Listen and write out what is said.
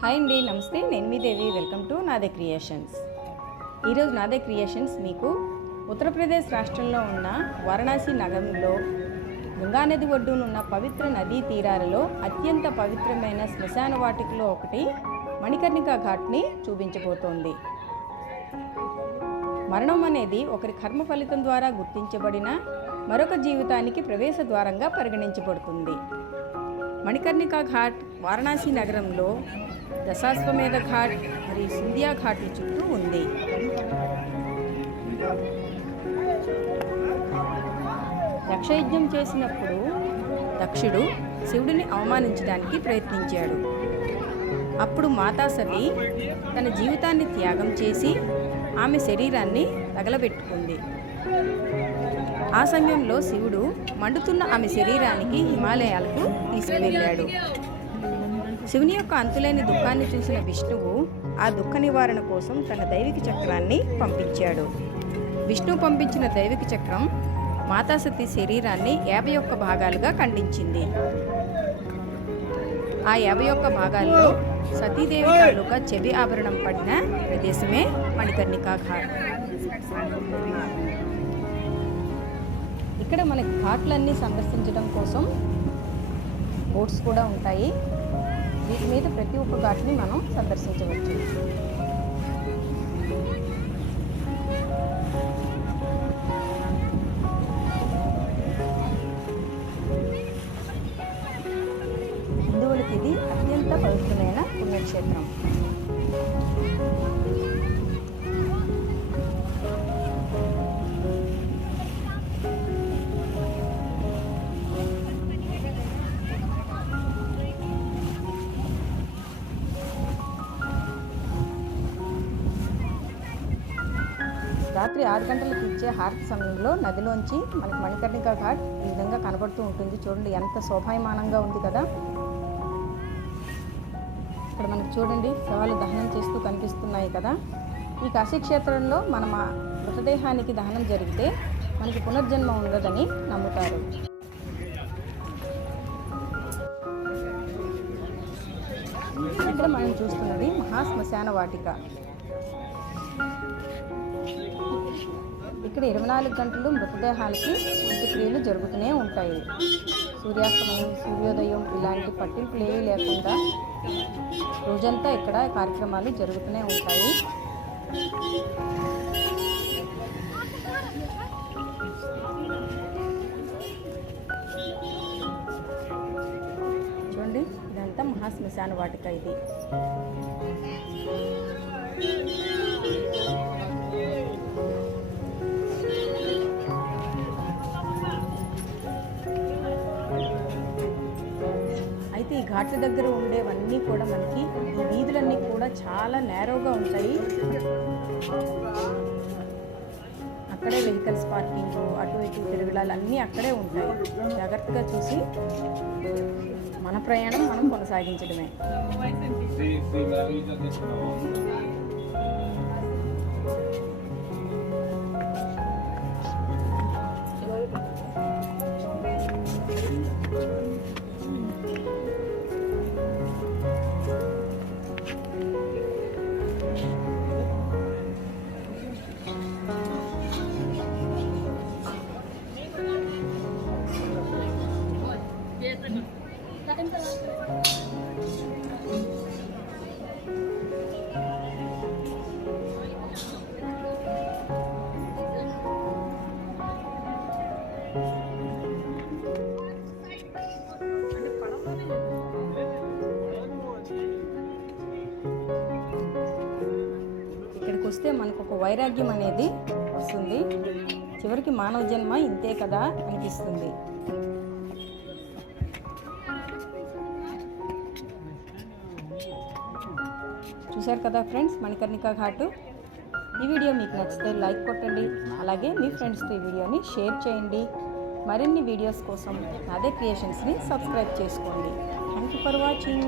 Hi అండి, నమస్తే. నేను మీ దేవి. వెల్కమ్ టు నాదే క్రియేషన్స్. ఈరోజు నాదే క్రియేషన్స్ మీకు ఉత్తరప్రదేశ్ రాష్ట్రంలో ఉన్న వారణాసి నగరంలో గంగా నది ఒడ్డునున్న పవిత్ర నదీ తీరాలలో అత్యంత పవిత్రమైన శ్మశాన వాటికలో ఒకటి మణికర్ణికా ఘాట్ని చూపించబోతోంది. మరణం అనేది ఒకరి కర్మ ఫలితం ద్వారా గుర్తించబడిన మరొక జీవితానికి ప్రవేశ ద్వారంగా పరిగణించబడుతుంది. మణికర్ణికా ఘాట్ వారణాసి నగరంలో దశాశ్వమేధ ఘాట్ మరియు సింధియా ఘాట్ల చుట్టూ ఉంది. దక్షయజ్ఞం చేసినప్పుడు దక్షుడు శివుడిని అవమానించడానికి ప్రయత్నించాడు. అప్పుడు మాతా సతి తన జీవితాన్ని త్యాగం చేసి ఆమె శరీరాన్ని తగలబెట్టుకుంది. ఆ సమయంలో శివుడు మండుతున్న ఆమె శరీరానికి హిమాలయాలకు తీసుకువెళ్ళాడు. శివుని యొక్క అంతులేని దుఃఖాన్ని చూసిన విష్ణువు ఆ దుఃఖ నివారణ కోసం తన దైవిక చక్రాన్ని పంపించాడు. విష్ణువు పంపించిన దైవిక చక్రం మాతాసతి శరీరాన్ని 51 భాగాలుగా ఖండించింది. ఆ 51 భాగాల్లో సతీదేవి తాలూకా చెవి ఆభరణం పడిన ప్రదేశమే మణికర్ణికా ఘాట్. ఇక్కడ మనకి ఘాట్లన్నీ సందర్శించడం కోసం బోట్స్ కూడా ఉంటాయి. వీటి మీద ప్రతి ఒక్క ఘాట్ని మనం సందర్శించవచ్చు. హిందువులకి ఇది అత్యంత పవిత్రమైన పుణ్యక్షేత్రం. రాత్రి 6 గంటలకు ఇచ్చే హారతి సమయంలో నదిలోంచి మనకి మణికర్ణికా ఘాట్ ఈ విధంగా కనబడుతూ ఉంటుంది. చూడండి, ఎంత శోభాయమానంగా ఉంది కదా. ఇక్కడ మనకి చూడండి శవాలు దహనం చేస్తూ కనిపిస్తున్నాయి కదా. ఈ కాశీక్షేత్రంలో మన మృతదేహానికి దహనం జరిగితే మనకి పునర్జన్మ ఉండదని నమ్ముతారు. ఇక్కడ మనం చూస్తున్నది మహాశ్మశాన వాటిక. ఇక్కడ 24 గంటలు మృతదేహాలకి అంత్యక్రియలు జరుగుతూనే ఉంటాయి. సూర్యాస్తమయం, సూర్యోదయం ఇలాంటి పట్టింపులు ఏవీ లేకుండా రోజంతా ఇక్కడ కార్యక్రమాలు జరుగుతూనే ఉంటాయి. చూడండి, ఇదంతా మహాశ్మశాన వాటిక. ఇది అయితే ఈ ఘాట్ల దగ్గర ఉండేవన్నీ కూడా మనకి ఈ వీధులన్నీ కూడా చాలా నేరోగా ఉంటాయి. అక్కడే వెహికల్స్ పార్కింగ్, అటు ఇటు తిరుగులాలు అన్నీ అక్కడే ఉంటాయి. జాగ్రత్తగా చూసి మన ప్రయాణం మనం కొనసాగించడమే. ఇక్కడికి వస్తే మనకు ఒక వైరాగ్యం అనేది వస్తుంది. చివరికి మానవ జన్మ ఇంతే కదా అనిపిస్తుంది. చూశారు కదా ఫ్రెండ్స్, మణికర్ణికా ఘాట్. ఈ వీడియో మీకు నచ్చితే లైక్ కొట్టండి. అలాగే మీ ఫ్రెండ్స్తో ఈ వీడియోని షేర్ చేయండి. మరిన్ని వీడియోస్ కోసం నాదే క్రియేషన్స్ని సబ్స్క్రైబ్ చేసుకోండి. Thank you for watching.